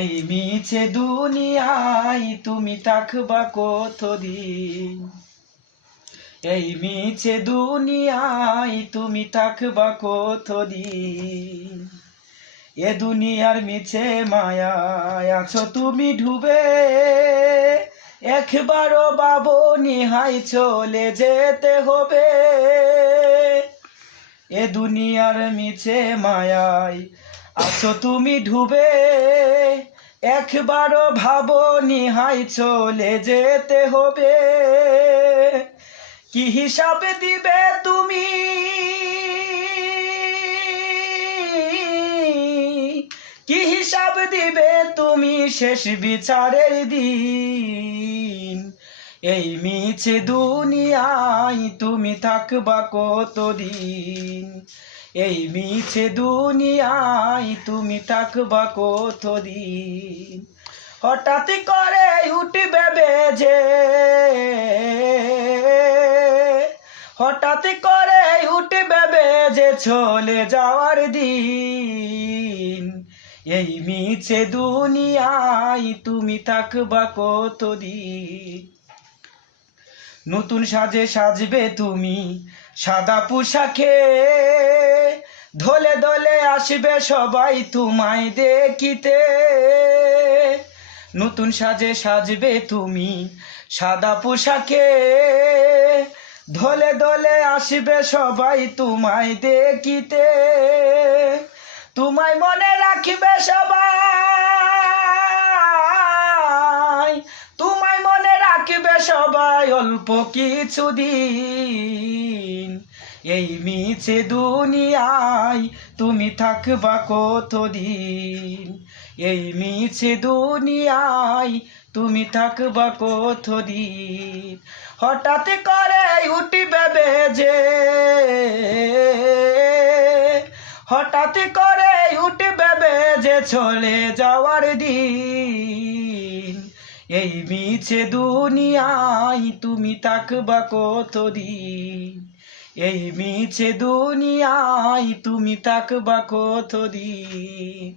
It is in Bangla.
এই মিছে দুনিয়ায় তুমি থাকবা কতদিন? এই মিছে দুনিয়ায় তুমি থাকবা কতদিন? এ দুনিয়ার মিছে মায়ায় আছো তুমি ডুবে, একবারও ভাবনি হাই চলে যেতে হবে। এ দুনিয়ার মিছে মায়ায় আছো তুমি ডুবে, একবারও ভাবনি হাই চলে যেতে হবে। কি হিসাব দিবে তুমি? কি হিসাব দিবে তুমি শেষ বিচারের দিন? এই মিছে দুনিয়ায় তুমি থাকবা কতদিন? এই মিছে দুনিয়ায় তুমি থাকবা কতদিন? হঠাৎ করে উঠবে বেজে, হঠাৎ করে উঠবে বেজে চলে যাওয়ার দিন। এই মিছে দুনিয়ায় তুমি থাকবা কতদিন? নতুন সাজে সাজবে তুমি সাদা পোশাকে, দলে দলে আসবে সবাই তোমায় দেখিতে। নতুন সাজে সাজবে তুমি সাদা পোশাকে, দলে দলে আসবে সবাই তোমায় দেখিতে। তোমায় মনে রাখবে সবাই, তোমায় মনে রাখবে সবাই অল্প কিছুদিন। এই মিছে দুনিয়ায় তুমি থাকবা কতদিন? এই মিছে দুনিয়ায় তুমি থাকবা কতদিন? হঠাৎ করে উঠবে বেজে, হঠাৎ করে উঠবে বেজে চলে যাওয়ার দিন। এই মিছে দুনিয়ায় তুমি থাকবা কতদিন? এই মিছে দুনিয়ায় তুমি থাকবা কতদিন?